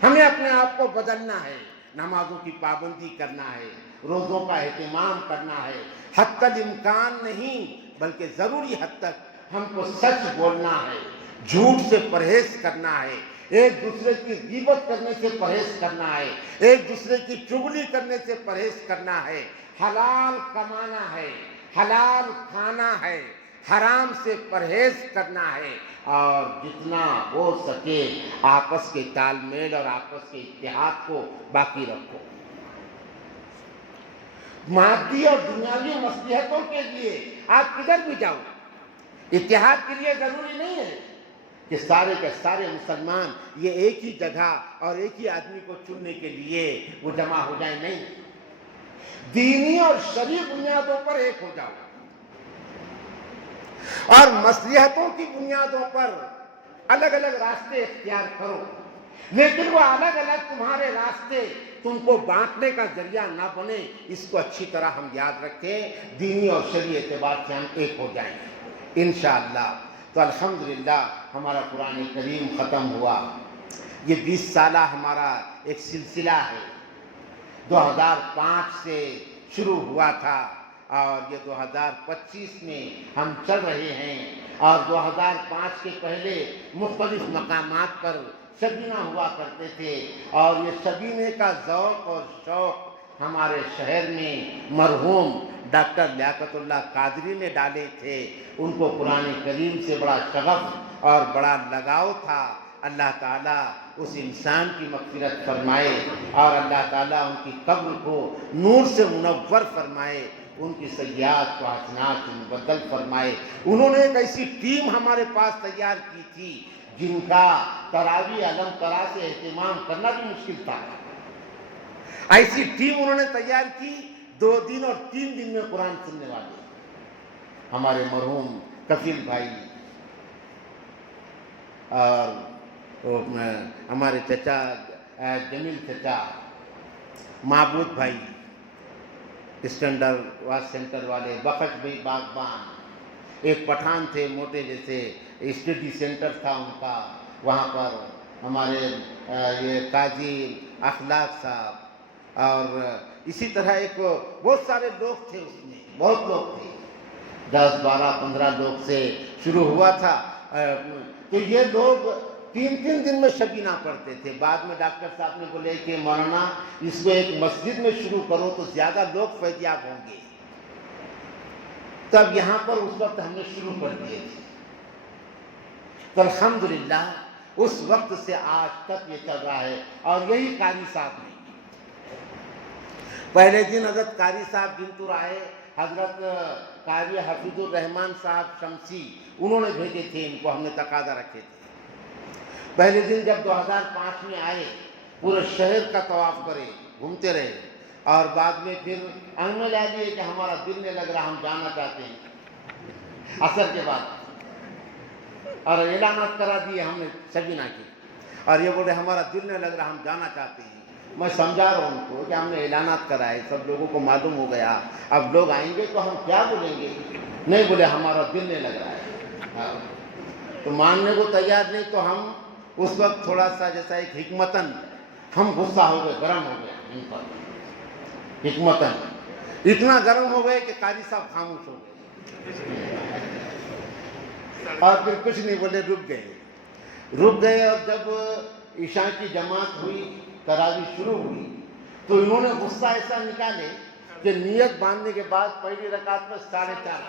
ہمیں اپنے آپ کو بدلنا ہے، نمازوں کی پابندی کرنا ہے، روزوں کا اہتمام کرنا ہے، حتی الامکان نہیں بلکہ ضروری حد تک ہم کو سچ بولنا ہے، جھوٹ سے پرہیز کرنا ہے، ایک دوسرے کی غیبت کرنے سے پرہیز کرنا ہے، ایک دوسرے کی چغلی کرنے سے پرہیز کرنا ہے، حلال کمانا ہے، حلال کھانا ہے، حرام سے پرہیز کرنا ہے، اور جتنا ہو سکے آپس کے تال میل اور آپس کے اتحاد کو باقی رکھو۔ مادی اور دنیاوی مصلحتوں کے لیے آپ کدھر بھی جاؤ، اتحاد کے لیے ضروری نہیں ہے کہ سارے کے سارے مسلمان یہ ایک ہی جگہ اور ایک ہی آدمی کو چننے کے لیے وہ جمع ہو جائیں، نہیں، دینی اور شرعی بنیادوں پر ایک ہو جاؤ، اور مصلحتوں کی بنیادوں پر الگ الگ راستے اختیار کرو، لیکن وہ الگ الگ تمہارے راستے تم کو بانٹنے کا ذریعہ نہ بنے۔ اس کو اچھی طرح ہم یاد رکھیں، دینی اور شرعی اعتبار سے ہم ایک ہو جائیں انشاءاللہ۔ تو الحمدللہ ہمارا قرآن کریم ختم ہوا۔ یہ 20 سالہ ہمارا ایک سلسلہ ہے، 2005 سے شروع ہوا تھا اور یہ 2025 میں ہم چل رہے ہیں، اور 2005 کے پہلے مختلف مقامات پر شبینہ ہوا کرتے تھے، اور یہ شبینے کا ذوق اور شوق ہمارے شہر میں مرحوم ڈاکٹر لیاقت اللہ قادری نے ڈالے تھے۔ ان کو قرآن کریم سے بڑا شغف اور بڑا لگاؤ تھا۔ اللہ تعالیٰ اس انسان کی مغفرت فرمائے، اور اللہ تعالیٰ ان کی قبر کو نور سے منور فرمائے، ان کی سیئات کو حسنات سے مبدل فرمائے۔ انہوں نے ایک ایسی ٹیم ہمارے پاس تیار کی تھی جن کا تراویح علم ترا سے اہتمام کرنا بھی مشکل تھا۔ ایسی ٹیم انہوں نے تیار کی، 2 دن اور 3 دن میں قرآن سننے والے ہمارے مرحوم کفیل بھائی، اور ہمارے چچا جمیل چچا، معبود بھائی اسٹینڈرڈ واچ سینٹر والے، بخش بھائی باغبان، ایک پٹھان تھے موٹے جیسے، اسٹڈی سینٹر تھا ان کا، وہاں پر ہمارے یہ قاضی اخلاق صاحب، اور اسی طرح ایک بہت سارے لوگ تھے، اس میں بہت لوگ تھے، 10 12 15 لوگ سے شروع ہوا تھا۔ تو یہ لوگ 3 دن میں شبینہ پڑھتے تھے۔ بعد میں ڈاکٹر صاحب نے بولے کہ مولانا اس کو ایک مسجد میں شروع کرو تو زیادہ لوگ فیضیاب ہوں گے، تب یہاں پر اس وقت ہم نے شروع کر دیے تھے۔ تو الحمدللہ اس وقت سے آج تک یہ چل رہا ہے، اور یہی قاری صاحب نے پہلے دن حضرت قاری صاحب گنتور آئے، حضرت قاری حفیظ الرحمان صاحب شمسی، انہوں نے بھیجے تھے ان کو، ہم نے تقاضا رکھے تھے۔ پہلے دن جب 2005 میں آئے، پورے شہر کا طواف کرے، گھومتے رہے، اور بعد میں پھر انمے لے لیے کہ ہمارا دل نہیں لگ رہا، ہم جانا چاہتے ہیں عصر کے بعد، اور اعلانات کرا دیے ہم نے شبینہ کی، اور یہ بولے ہمارا دل نہیں لگ رہا، ہم جانا چاہتے ہیں۔ میں سمجھا رہا ہوں ان کو کہ ہم نے اعلانات کرائے، سب لوگوں کو معلوم ہو گیا، اب لوگ آئیں گے تو ہم کیا بولیں گے؟ نہیں بولے ہمارا دل نہیں لگ رہا ہے، تو ماننے کو تیار نہیں۔ تو ہم اس وقت تھوڑا سا جیسا ایک حکمتاً ہم غصہ ہو گئے، گرم ہو گئے ان پر، حکمتن اتنا گرم ہو گئے کہ قاری صاحب خاموش ہو گئے اور پھر کچھ نہیں بولے، رک گئے. اور جب عشاء کی جماعت ہوئی، تراویح شروع ہوئی، تو انہوں نے غصہ ایسا نکالے کہ نیت باندھنے کے بعد پہلی رکعت میں 4.5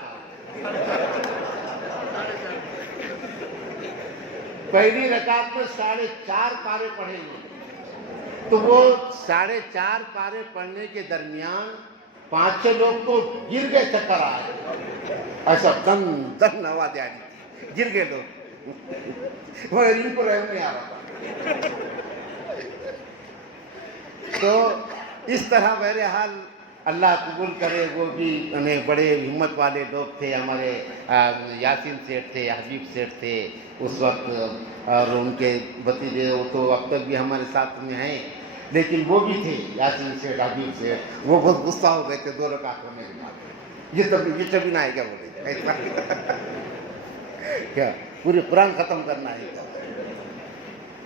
پہلی رکعت میں 4.5 پارے پڑھیں گے. تو وہ 4.5 پارے پڑھنے کے درمیان 5-6 لوگ تو گر گئے، چکر آئے، ایسا دن دن آواز آ رہی تھی، گر گئے لوگ، وہ ان کو رحم نہیں آ رہا تھا. تو اس طرح بہرحال اللہ قبول کرے. وہ بھی انہیں بڑے ہمت والے لوگ تھے. ہمارے یاسین سیٹھ تھے، حبیب سیٹھ تھے اس وقت، اور ان کے بھتیجے وہ تو اب تک بھی ہمارے ساتھ میں ہیں، لیکن وہ بھی تھے یاسین سیٹھ، حبیب سیٹھ. وہ بہت غصہ ہو گئے تھے 2 رکعت ہونے کے بعد. یہ تبھی نہ آئے گا بولے کیا پوری قرآن ختم کرنا ہے کیا.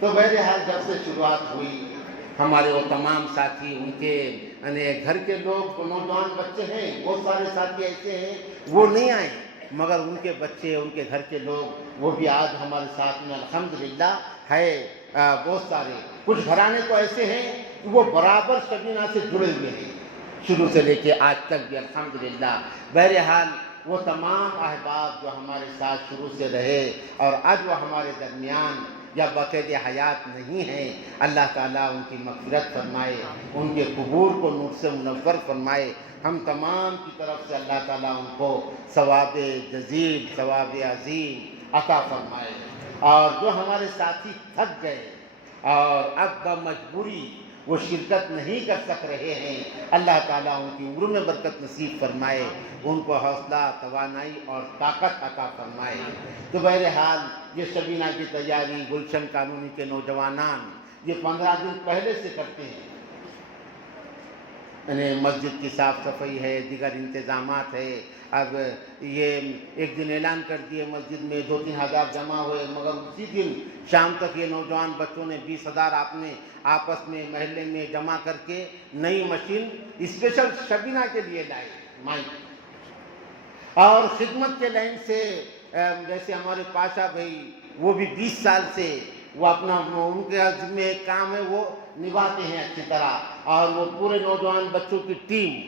تو بہرحال جب سے شروعات ہوئی، ہمارے وہ تمام ساتھی، ان کے گھر کے لوگ، نوجوان بچے ہیں، بہت سارے ساتھی ایسے ہیں وہ نہیں آئے، مگر ان کے بچے، ان کے گھر کے لوگ وہ بھی آج ہمارے ساتھ میں الحمدللہ ہے. بہت سارے، کچھ گھرانے تو ایسے ہیں کہ وہ برابر شبینہ سے جڑے ہوئے ہیں شروع سے لے کے آج تک بھی الحمدللہ. بہرحال وہ تمام احباب جو ہمارے ساتھ شروع سے رہے اور آج وہ ہمارے درمیان یا بقید حیات نہیں ہیں، اللہ تعالیٰ ان کی مغفرت فرمائے، ان کے قبور کو نور سے منور فرمائے. ہم تمام کی طرف سے اللہ تعالیٰ ان کو ثواب جزیل، ثواب عظیم عطا فرمائے. اور جو ہمارے ساتھی تھک گئے اور اب بمجبوری وہ شرکت نہیں کر سک رہے ہیں، اللہ تعالیٰ ان کی عمر میں برکت نصیب فرمائے، ان کو حوصلہ، توانائی اور طاقت عطا فرمائے. تو بہرحال یہ شبینہ کی تیاری گلشن کالونی کے نوجوانان یہ 15 دن پہلے سے کرتے ہیں. مسجد کی صاف صفائی ہے، دیگر انتظامات ہے. اب یہ ایک دن اعلان کر دیے مسجد میں 2-3 ہزار جمع ہوئے، مگر اسی دن شام تک یہ نوجوان بچوں نے 20,000 اپنے آپس میں محلے میں جمع کر کے نئی مشین اسپیشل شبینہ کے لیے لائے مائک. اور خدمت کے لائن سے جیسے ہمارے پاشا بھائی، وہ بھی 20 سال سے وہ اپنا، ان کے ذمہ ایک کام ہے وہ نبھاتے ہیں اچھی طرح. اور وہ پورے نوجوان بچوں کی ٹیم،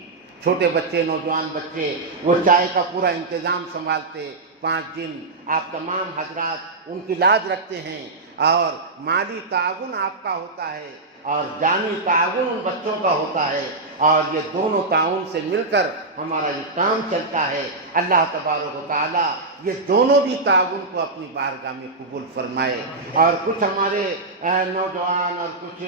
چھوٹے بچے، نوجوان بچے، وہ چائے کا پورا انتظام سنبھالتے. 5 دن آپ تمام حضرات ان کی لاج رکھتے ہیں، اور مالی تعاون آپ کا ہوتا ہے اور جانی تعاون ان بچوں کا ہوتا ہے، اور یہ دونوں تعاون سے مل کر ہمارا یہ کام چلتا ہے. اللہ تبارک و تعالیٰ یہ دونوں بھی تعاون کو اپنی بارگاہ میں قبول فرمائے. اور کچھ ہمارے نوجوان اور کچھ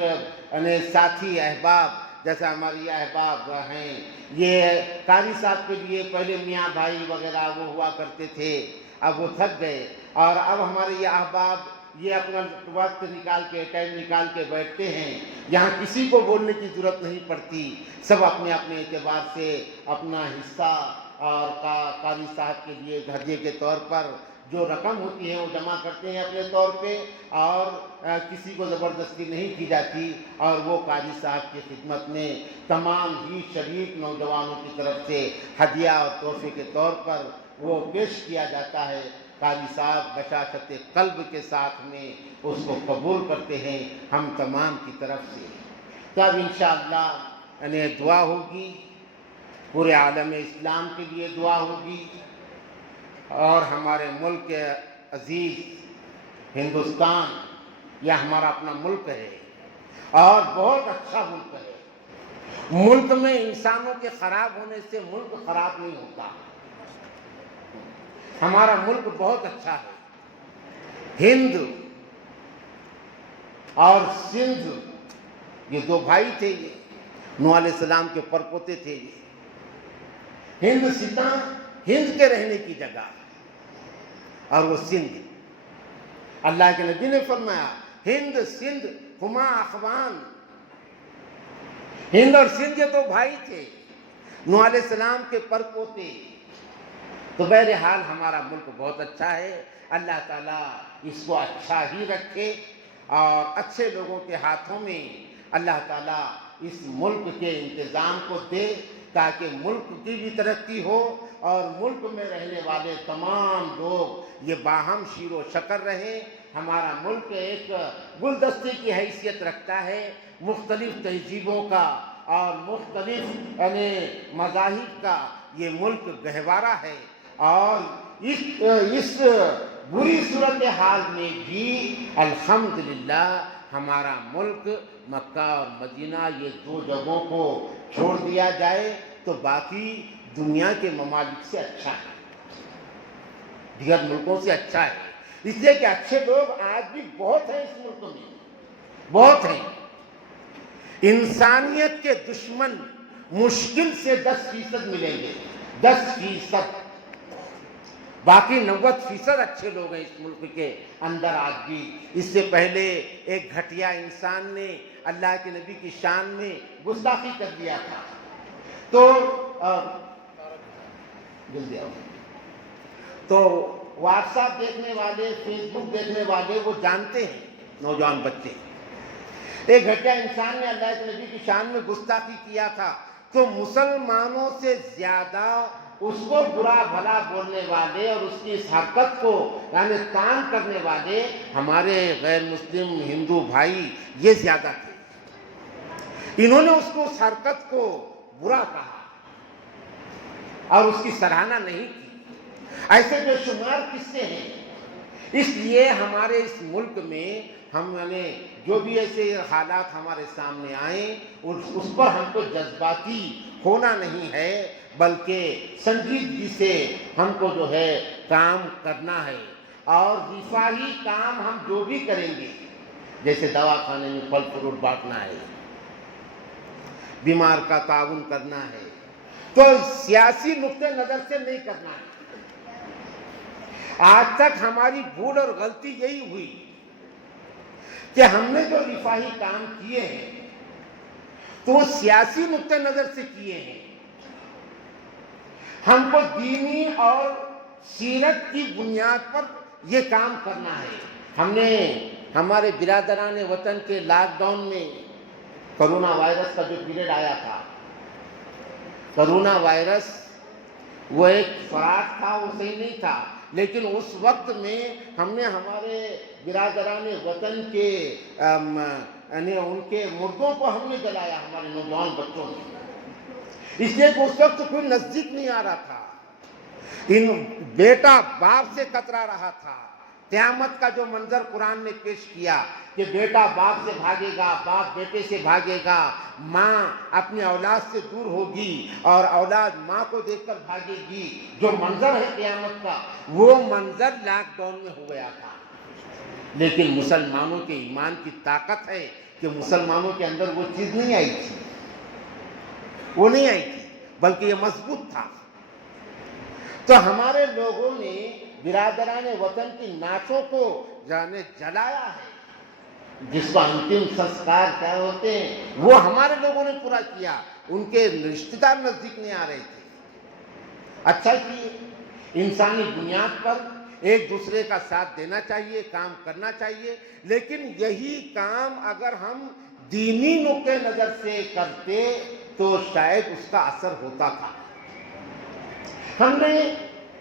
ساتھی احباب، جیسا ہمارے یہ احباب ہیں، یہ قاری صاحب کے لیے پہلے میاں بھائی وغیرہ وہ ہوا کرتے تھے، اب وہ تھک گئے، اور اب ہمارے یہ احباب یہ اپنا وقت نکال کے، ٹائم نکال کے بیٹھتے ہیں. یہاں کسی کو بولنے کی ضرورت نہیں پڑتی، سب اپنے اپنے اعتبار سے اپنا حصہ اور قاری صاحب کے لیے ہدیے کے طور پر جو رقم ہوتی ہے وہ جمع کرتے ہیں اپنے طور پہ، اور کسی کو زبردستی نہیں کی جاتی. اور وہ قاری صاحب کی خدمت میں تمام ہی شریک نوجوانوں کی طرف سے ہدیہ اور تحفے کے طور پر وہ پیش کیا جاتا ہے. قاری صاحب بشاشت قلب کے ساتھ میں اس کو قبول کرتے ہیں ہم تمام کی طرف سے. تب انشاءاللہ دعا ہوگی، پورے عالم اسلام کے لیے دعا ہوگی، اور ہمارے ملک عزیز ہندوستان یہ ہمارا اپنا ملک ہے اور بہت اچھا ملک ہے. ملک میں انسانوں کے خراب ہونے سے ملک خراب نہیں ہوتا. ہمارا ملک بہت اچھا ہے. ہند اور سندھ یہ 2 بھائی تھے، یہ نوح علیہ السلام کے پرپوتے تھے. یہ ہند ستا ہند کے رہنے کی جگہ، اور وہ سندھ. اللہ کے نبی نے فرمایا ہند سندھ ہما اخوان. ہند اور سندھ یہ 2 بھائی تھے، نوح علیہ السلام کے پرپوتے. تو بہرحال ہمارا ملک بہت اچھا ہے. اللہ تعالیٰ اس کو اچھا ہی رکھے، اور اچھے لوگوں کے ہاتھوں میں اللہ تعالیٰ اس ملک کے انتظام کو دے تاکہ ملک کی بھی ترقی ہو اور ملک میں رہنے والے تمام لوگ یہ باہم شیر و شکر رہیں۔ ہمارا ملک ایک گلدستے کی حیثیت رکھتا ہے، مختلف تہذیبوں کا اور مختلف مذاہب کا یہ ملک گہوارہ ہے، اور اس بری صورتحال میں بھی الحمدللہ ہمارا ملک مکہ اور مدینہ یہ دو جگہوں کو چھوڑ دیا جائے تو باقی دنیا کے ممالک سے اچھا ہے، دیگر ملکوں سے اچھا ہے، اس لیے کہ اچھے لوگ آج بھی بہت ہیں اس ملک میں، بہت ہیں۔ انسانیت کے دشمن مشکل سے 10% ملیں گے، 10%، باقی 90% اچھے لوگ ہیں اس ملک کے اندر آج بھی۔ اس سے پہلے ایک گھٹیا انسان نے اللہ کے نبی کی شان میں گستاخی کر دیا تھا، تو واٹس ایپ دیکھنے والے، فیس بک دیکھنے والے وہ جانتے ہیں، نوجوان بچے، ایک گھٹیا انسان نے اللہ کے نبی کی شان میں گستاخی کیا تھا، تو مسلمانوں سے زیادہ اس کو برا بھلا بولنے والے اور اس کی اس حرکت کو یعنی تان کرنے والے ہمارے غیر مسلم ہندو بھائی یہ زیادہ تھے۔ انہوں نے اس حرکت کو برا کہا اور اس کی سراہنا نہیں کی۔ ایسے بے شمار قصے ہیں، اس لیے ہمارے اس ملک میں ہم جو بھی ایسے حالات ہمارے سامنے آئیں اس پر ہم کو جذباتی ہونا نہیں ہے، بلکہ سنجیدگی سے ہم کو جو ہے کام کرنا ہے، اور رفاہی کام ہم جو بھی کریں گے، جیسے دواخانے میں پھل فروٹ بانٹنا ہے، بیمار کا تعاون کرنا ہے، تو سیاسی نقطہ نظر سے نہیں کرنا ہے۔ آج تک ہماری بھول اور غلطی یہی ہوئی کہ ہم نے جو رفاہی کام کیے ہیں تو وہ سیاسی نقطہ نظر سے کیے ہیں۔ ہم کو دینی اور سیرت کی بنیاد پر یہ کام کرنا ہے۔ ہم نے ہمارے برادران وطن کے لاک ڈاؤن میں کرونا وائرس کا جو پیریڈ آیا تھا، کرونا وائرس وہ ایک فراڈ تھا، وہ صحیح نہیں تھا، لیکن اس وقت میں ہم نے ہمارے برادران وطن کے ان کے مردوں کو ہم نے جلایا، ہمارے نوجوان بچوں نے، اس لیے کہ اس وقت کوئی نزدیک نہیں آ رہا تھا، بیٹا باپ سے کترا رہا تھا۔ قیامت کا جو منظر قرآن نے پیش کیا کہ بیٹا باپ سے بھاگے گا، باپ بیٹے سے بھاگے گا، ماں اپنی اولاد سے دور ہوگی اور اولاد ماں کو دیکھ کر بھاگے گی، جو منظر ہے قیامت کا، وہ منظر لاک ڈاؤن میں ہو گیا تھا۔ لیکن مسلمانوں کے ایمان کی طاقت ہے کہ مسلمانوں کے اندر وہ چیز نہیں آئی تھی، وہ نہیں آئی تھی، بلکہ یہ مضبوط تھا۔ تو ہمارے لوگوں نے برادران وطن کی نعشوں کو جلایا ہے، جس کو انتم سنسکار کیا ہوتے ہیں وہ ہمارے لوگوں نے پورا کیا، ان کے رشتہ دار نزدیک نہیں آ رہے تھے۔ اچھا کیے، انسانی بنیاد پر ایک دوسرے کا ساتھ دینا چاہیے، کام کرنا چاہیے، لیکن یہی کام اگر ہم دینی نقطہ نظر سے کرتے تو شاید اس کا اثر ہوتا تھا۔ ہم نے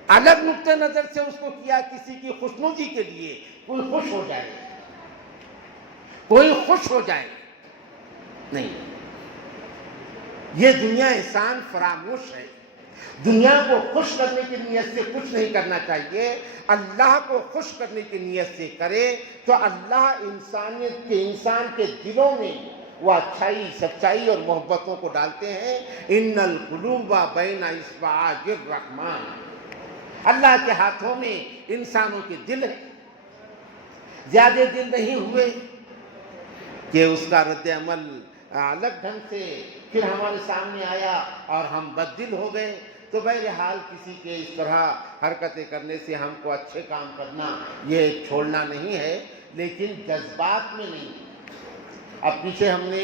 الگ نقطہ نظر سے اس کو کیا، کسی کی خوشنودی کے لیے، کوئی خوش ہو جائے، کوئی خوش ہو جائے، نہیں، یہ دنیا احسان فراموش ہے۔ دنیا کو خوش کرنے کی نیت سے کچھ نہیں کرنا چاہیے، اللہ کو خوش کرنے کی نیت سے کرے تو اللہ انسان کے دلوں میں وہ اچھائی، سچائی اور محبتوں کو ڈالتے ہیں۔ ان القلوب بین اصبعی الرحمن، اللہ کے ہاتھوں میں انسانوں کے دل ہیں، زیادہ دل نہیں ہوئے کہ اس کا رد عمل الگ ڈھنگ سے پھر ہمارے سامنے آیا اور ہم بددل ہو گئے۔ تو بہرحال کسی کے اس طرح حرکتیں کرنے سے ہم کو اچھے کام کرنا یہ چھوڑنا نہیں ہے، لیکن جذبات میں نہیں۔ اب پیچھے ہم نے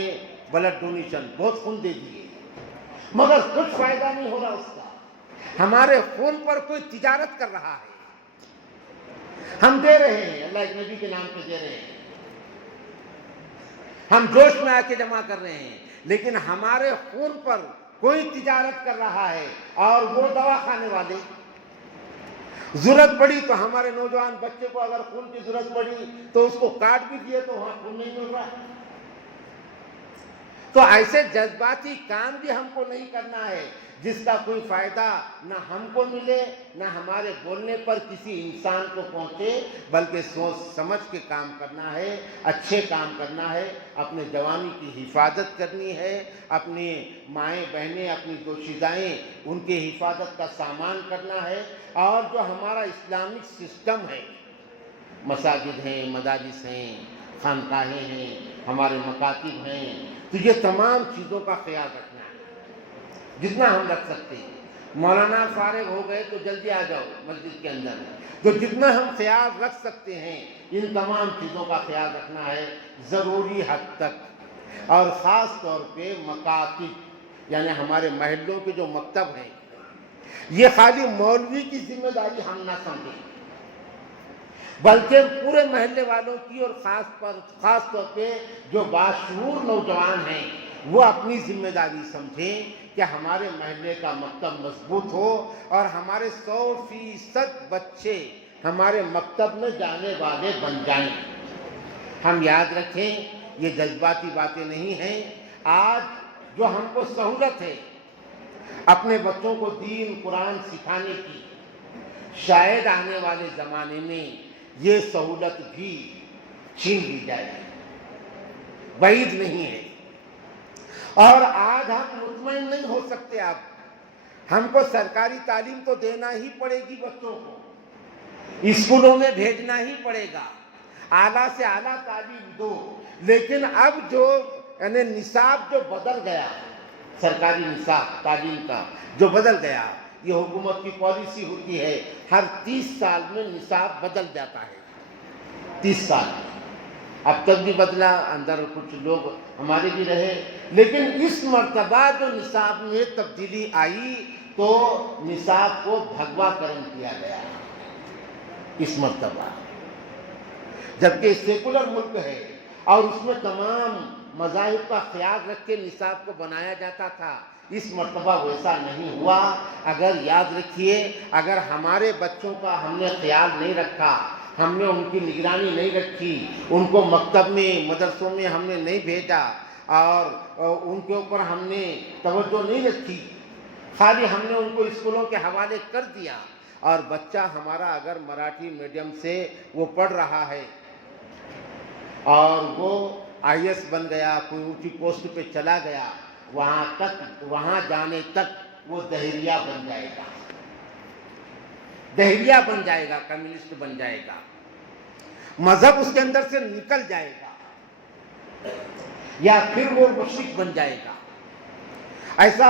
بلڈ ڈونیشن بہت خون دے دیے، مگر کچھ فائدہ نہیں ہو رہا اس کا، ہمارے خون پر کوئی تجارت کر رہا ہے۔ ہم دے رہے ہیں، اللہ کے نبی کے نام پہ دے رہے ہیں، ہم جوش میں آ کے جمع کر رہے ہیں، لیکن ہمارے خون پر کوئی تجارت کر رہا ہے، اور وہ دوا کھانے والے، ضرورت پڑی تو ہمارے نوجوان بچے کو اگر خون کی ضرورت پڑی تو اس کو کاٹ بھی دیے تو وہاں خون نہیں مل رہا۔ تو ایسے جذباتی کام بھی ہم کو نہیں کرنا ہے جس کا کوئی فائدہ نہ ہم کو ملے نہ ہمارے بولنے پر کسی انسان کو پہنچے، بلکہ سوچ سمجھ کے کام کرنا ہے، اچھے کام کرنا ہے، اپنے جوانی کی حفاظت کرنی ہے، اپنی مائیں بہنیں، اپنی دوشیزائیں، ان کی حفاظت کا سامان کرنا ہے، اور جو ہمارا اسلامک سسٹم ہے، مساجد ہیں، مدارس ہیں، خانقاہیں ہیں، ہمارے مکاتب ہیں، تو یہ تمام چیزوں کا خیال رکھنا ہے جتنا ہم رکھ سکتے ہیں۔ مولانا فارغ ہو گئے تو جلدی آ جاؤ مسجد کے اندر، تو جتنا ہم خیال رکھ سکتے ہیں ان تمام چیزوں کا خیال رکھنا ہے ضروری حد تک، اور خاص طور پہ مکاتب یعنی ہمارے محلوں کے جو مکتب ہیں، یہ خالی مولوی کی ذمہ داری ہم نہ سمجھیں، بلکہ پورے محلے والوں کی، اور خاص طور پہ جو باشعور نوجوان ہیں وہ اپنی ذمہ داری سمجھیں کہ ہمارے محلے کا مکتب مضبوط ہو، اور ہمارے 100% بچے ہمارے مکتب میں جانے والے بن جائیں۔ ہم یاد رکھیں یہ جذباتی باتیں نہیں ہیں، آج جو ہم کو سہولت ہے اپنے بچوں کو دین قرآن سکھانے کی، شاید آنے والے زمانے میں یہ سہولت بھی چھین لی جائے، بعید نہیں ہے۔ اور آج ہم مطمئن نہیں ہو سکتے، اب ہم کو سرکاری تعلیم تو دینا ہی پڑے گی، بچوں کو اسکولوں میں بھیجنا ہی پڑے گا، اعلیٰ سے اعلیٰ تعلیم دو، لیکن اب جو یعنی نصاب جو بدل گیا، سرکاری نصاب تعلیم کا جو بدل گیا، یہ حکومت کی پالیسی ہوتی ہے ہر 30 سال میں نصاب بدل جاتا ہے، 30 سال اب تک بھی بدلا، اندر کچھ لوگ ہمارے بھی رہے، لیکن اس مرتبہ جو نصاب میں تبدیلی آئی تو نصاب کو بھگوا کرم کیا گیا اس مرتبہ، جبکہ سیکولر ملک ہے اور اس میں تمام مذاہب کا خیال رکھ کے نصاب کو بنایا جاتا تھا، اس مرتبہ ویسا نہیں ہوا۔ اگر یاد رکھیے، اگر ہمارے بچوں کا ہم نے خیال نہیں رکھا، ہم نے ان کی نگرانی نہیں رکھی، ان کو مکتب میں مدرسوں میں ہم نے نہیں بھیجا، اور ان کے اوپر ہم نے توجہ نہیں رکھی، خالی ہم نے ان کو اسکولوں کے حوالے کر دیا، اور بچہ ہمارا اگر مراٹھی میڈیم سے وہ پڑھ رہا ہے اور وہ IAS بن گیا، کوئی اونچی پوسٹ پہ چلا گیا، وہاں جانے تک وہ دہریہ بن جائے گا، دہریہ بن جائے گا، کمیونسٹ بن جائے گا، مذہب اس کے اندر سے نکل جائے گا، یا پھر وہ مشرک بن جائے گا۔ ایسا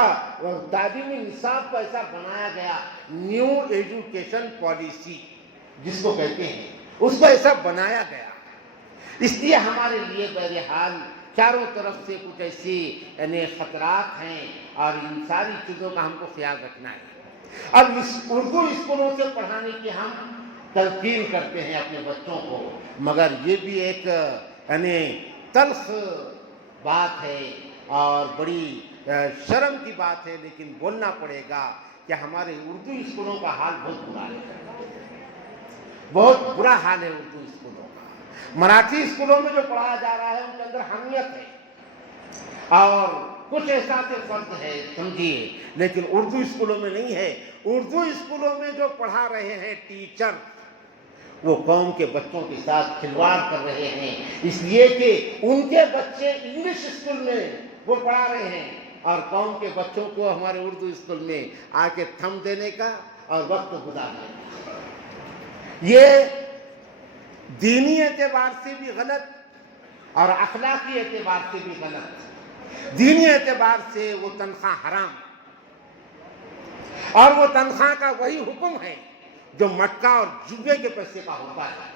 تعلیمی نصاب کو ایسا بنایا گیا، نیو ایجوکیشن پالیسی جس کو کہتے ہیں، اس کو ایسا بنایا گیا، اس لیے ہمارے لیے بہرحال چاروں طرف سے کچھ ایسی یعنی خطرات ہیں، اور ان ساری چیزوں کا ہم کو خیال رکھنا ہے۔ اب اردو اسکولوں سے پڑھانے کی ہم تلقین کرتے ہیں اپنے بچوں کو، مگر یہ بھی ایک یعنی تلخ بات ہے اور بڑی شرم کی بات ہے، لیکن بولنا پڑے گا کہ ہمارے اردو اسکولوں کا حال بہت برا ہے، بہت برا حال ہے اردو اسکولوں کا۔ مراٹھی اسکولوں میں جو پڑھایا جا رہا ہے ان کے اندر حمیت ہے اور کچھ احساس فرد ہے، سمجھیے، لیکن اردو اسکولوں میں نہیں ہے۔ اردو اسکولوں میں جو پڑھا رہے ہیں ٹیچر، وہ قوم کے بچوں کے ساتھ کھلواڑ کر رہے ہیں، اس لیے کہ ان کے بچے انگلش اسکول میں وہ پڑھا رہے ہیں، اور قوم کے بچوں کو ہمارے اردو اسکول میں آ کے تھم دینے کا اور وقت گزارنے کا۔ یہ دینی اعتبار سے بھی غلط اور اخلاقی اعتبار سے بھی غلط۔ دینی اعتبار سے وہ تنخواہ حرام، اور وہ تنخواہ کا وہی حکم ہے جو مٹکا اور جوے کے پیسے کا ہوتا ہے۔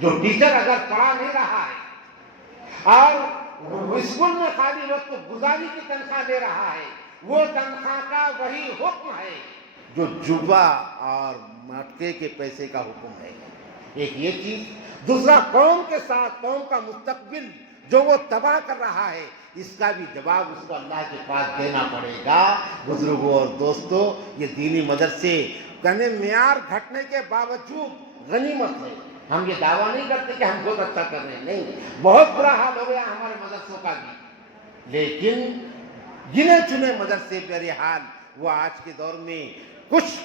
جو ٹیچر اگر پڑھا نہیں رہا ہے اور اسکول میں خالی وقت گزاری کی تنخواہ لے رہا ہے، وہ تنخواہ کا وہی حکم ہے جو جوا اور مٹکے کے پیسے کا حکم ہے۔ ایک یہ چیز، دوسرا قوم کے ساتھ قوم کا مستقبل جو وہ تباہ کر رہا ہے، اس کا بھی جواب اس کو اللہ کے پاس دینا پڑے گا۔ بزرگوں اور دوستوں، یہ دینی مدرسے کہنے معیار گھٹنے کے باوجود غنیمت ہے۔ ہم یہ دعویٰ نہیں کرتے کہ ہم بہت اچھا کر رہے ہیں، نہیں، بہت برا حال ہو گیا ہمارے مدرسوں کا بھی، لیکن گنے چنے مدرسے بہرحال وہ آج کے دور میں کچھ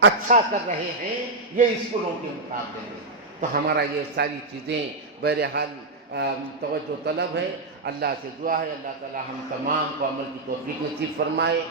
اچھا کر رہے ہیں یہ اسکولوں کے مقابلے میں۔ تو ہمارا یہ ساری چیزیں بہرحال توجہ طلب ہے۔ اللہ سے دعا ہے اللہ تعالی ہم تمام کو عمل کی توفیق نصیب فرمائے۔